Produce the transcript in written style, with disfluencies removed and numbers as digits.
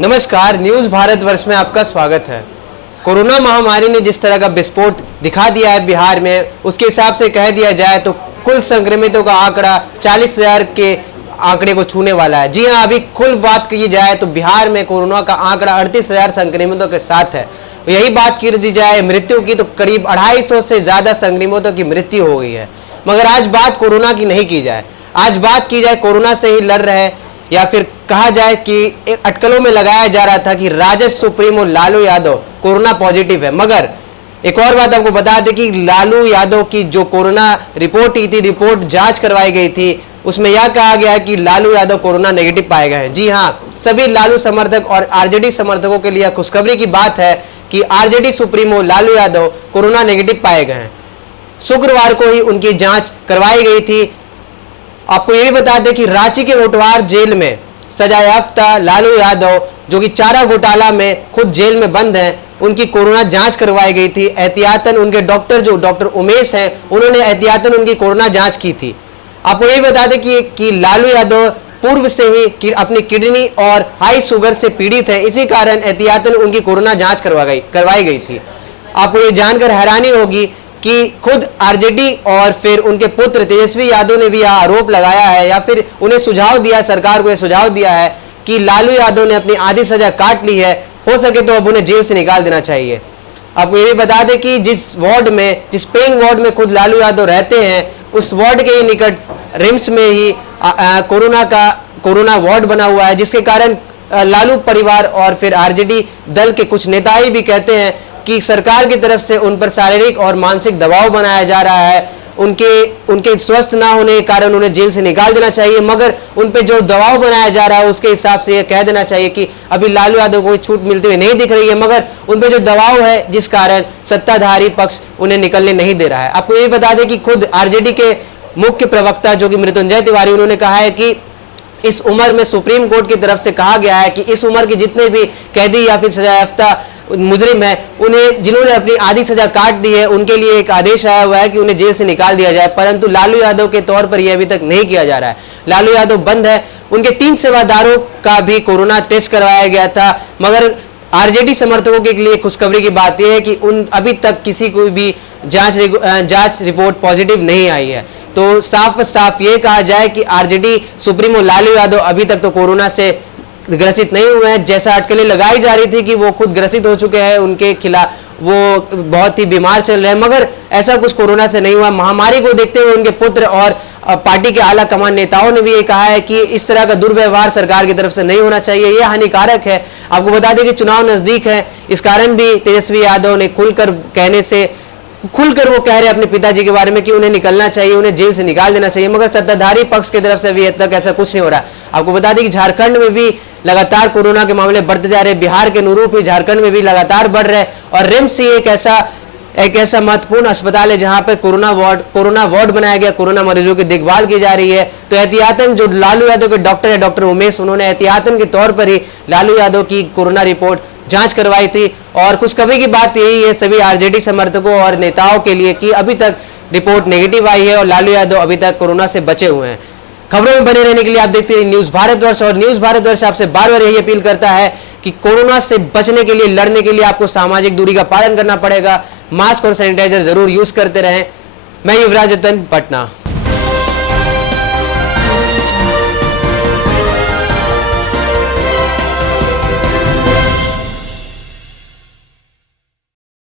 नमस्कार, न्यूज भारतवर्ष में आपका स्वागत है। कोरोना महामारी ने जिस तरह का विस्फोट दिखा दिया है बिहार में, उसके हिसाब से कह दिया जाए तो कुल संक्रमितों का आंकड़ा 40,000 के आंकड़े को छूने वाला है। जी हां, अभी कुल बात की जाए तो बिहार में कोरोना का आंकड़ा 38,000 संक्रमितों के साथ है। यही बात की दी जाए मृत्यु की तो करीब 250 से ज्यादा संक्रमितों की मृत्यु हो गई है। मगर आज बात कोरोना की नहीं की जाए, आज बात की जाए कोरोना से ही लड़ रहे, या फिर कहा जाए कि अटकलों में लगाया जा रहा था कि RJD supremo Lalu Yadav corona positive है। मगर एक और बात आपको बता दें कि लालू यादव की जो कोरोना रिपोर्ट की थी, रिपोर्ट जांच करवाई गई थी, उसमें यह कहा गया है कि लालू यादव कोरोना नेगेटिव पाए गए हैं। जी हां, सभी लालू समर्थक और आरजेडी समर्थकों के लिए खुशखबरी की बात है कि RJD supremo Lalu Yadav corona negative पाए गए हैं। शुक्रवार को ही उनकी जांच करवाई गई थी। आपको ये भी बता दें कि रांची के होटवार जेल में सजायाफ्ता लालू यादव, जो कि चारा घोटाला में खुद जेल में बंद हैं, उनकी कोरोना जांच करवाई गई थी। एहतियातन उनके डॉक्टर, जो डॉक्टर उमेश हैं, उन्होंने एहतियातन उनकी कोरोना जांच की थी। आपको ये बता दें कि लालू यादव पूर्व से ही अपनी किडनी और हाई शुगर से पीड़ित है, इसी कारण एहतियातन उनकी कोरोना जांच करवाई गई थी। आपको ये जानकर हैरानी होगी कि खुद आरजेडी और फिर उनके पुत्र तेजस्वी यादव ने भी यह आरोप लगाया है, या फिर उन्हें सुझाव दिया, सरकार को यह सुझाव दिया है कि लालू यादव ने अपनी आधी सजा काट ली है, हो सके तो अब उन्हें जेल से निकाल देना चाहिए। आपको ये भी बता दें कि जिस पेइंग वार्ड में खुद लालू यादव रहते हैं, उस वार्ड के ही निकट रिम्स में ही कोरोना वार्ड बना हुआ है, जिसके कारण लालू परिवार और फिर आरजेडी दल के कुछ नेता ही भी कहते हैं कि सरकार की तरफ से उन पर शारीरिक और मानसिक दबाव बनाया जा रहा है। उनके स्वस्थ ना होने के कारण उन्हें जेल से निकाल देना चाहिए, मगर उन पे जो दबाव बनाया जा रहा है उसके हिसाब से यह कह देना चाहिए कि अभी लालू यादव को कोई छूट मिलती हुई नहीं दिख रही है, मगर उन पे जो दबाव है जिस कारण सत्ताधारी पक्ष उन्हें निकलने नहीं दे रहा है। आपको ये बता दें कि खुद आरजेडी के मुख्य प्रवक्ता, जो कि मृत्युंजय तिवारी, उन्होंने कहा है कि इस उम्र में सुप्रीम कोर्ट की तरफ से कहा गया है कि इस उम्र के जितने भी कैदी या फिर सजायाफ्ता मुजरिम है, उन्हें जिन्होंने अपनी आधी सजा काट दी है, उनके लिए एक आदेश आया हुआ है कि उन्हें जेल से निकाल दिया जाए, परंतु लालू यादव के तौर पर यह अभी तक नहीं किया जा रहा है। लालू यादव बंद है। उनके 3 सेवादारों का भी कोरोना टेस्ट करवाया गया था, मगर आरजेडी समर्थकों के लिए खुशखबरी की बात यह है कि अभी तक किसी को भी जांच रिपोर्ट पॉजिटिव नहीं आई है। तो साफ ये कहा जाए कि आरजेडी सुप्रीमो लालू यादव अभी तक तो कोरोना से ग्रसित नहीं हुए हैं। जैसा अटकलें लगाई जा रही थी कि वो खुद ग्रसित हो चुके हैं, उनके खिलाफ वो बहुत ही बीमार चल रहे हैं, मगर ऐसा कुछ कोरोना से नहीं हुआ। महामारी को देखते हुए उनके पुत्र और पार्टी के आला कमान नेताओं ने भी ये कहा है कि इस तरह का दुर्व्यवहार सरकार की तरफ से नहीं होना चाहिए, यह हानिकारक है। आपको बता दें कि चुनाव नजदीक है, इस कारण भी तेजस्वी यादव ने खुलकर वो कह रहे हैं अपने पिताजी के बारे में कि उन्हें निकलना चाहिए, उन्हें जेल से निकाल देना चाहिए, मगर सत्ताधारी पक्ष की तरफ से अभी तक ऐसा कुछ नहीं हो रहा। आपको बता दें कि झारखंड में भी लगातार कोरोना के मामले बढ़ते जा रहे हैं, बिहार के अनुरूप ही झारखंड में भी लगातार बढ़ रहे हैं, और रिम्स ही एक ऐसा महत्वपूर्ण अस्पताल है जहां पर कोरोना वार्ड बनाया गया, कोरोना मरीजों की देखभाल की जा रही है। तो एहतियातन जो लालू यादव के डॉक्टर है, डॉक्टर उमेश, उन्होंने एहतियातन के तौर पर ही लालू यादव की कोरोना रिपोर्ट जांच करवाई थी। और खुशखबरी की बात यही है सभी आरजेडी समर्थकों और नेताओं के लिए कि अभी तक रिपोर्ट नेगेटिव आई है और लालू यादव अभी तक कोरोना से बचे हुए हैं। खबरों में बने रहने के लिए आप देखते रहिए न्यूज भारतवर्ष, और न्यूज भारतवर्ष आपसे बार बार यही अपील करता है कि कोरोना से बचने के लिए, लड़ने के लिए आपको सामाजिक दूरी का पालन करना पड़ेगा। मास्क और सैनिटाइजर जरूर यूज करते रहें। मैं युवराज जतन, पटना।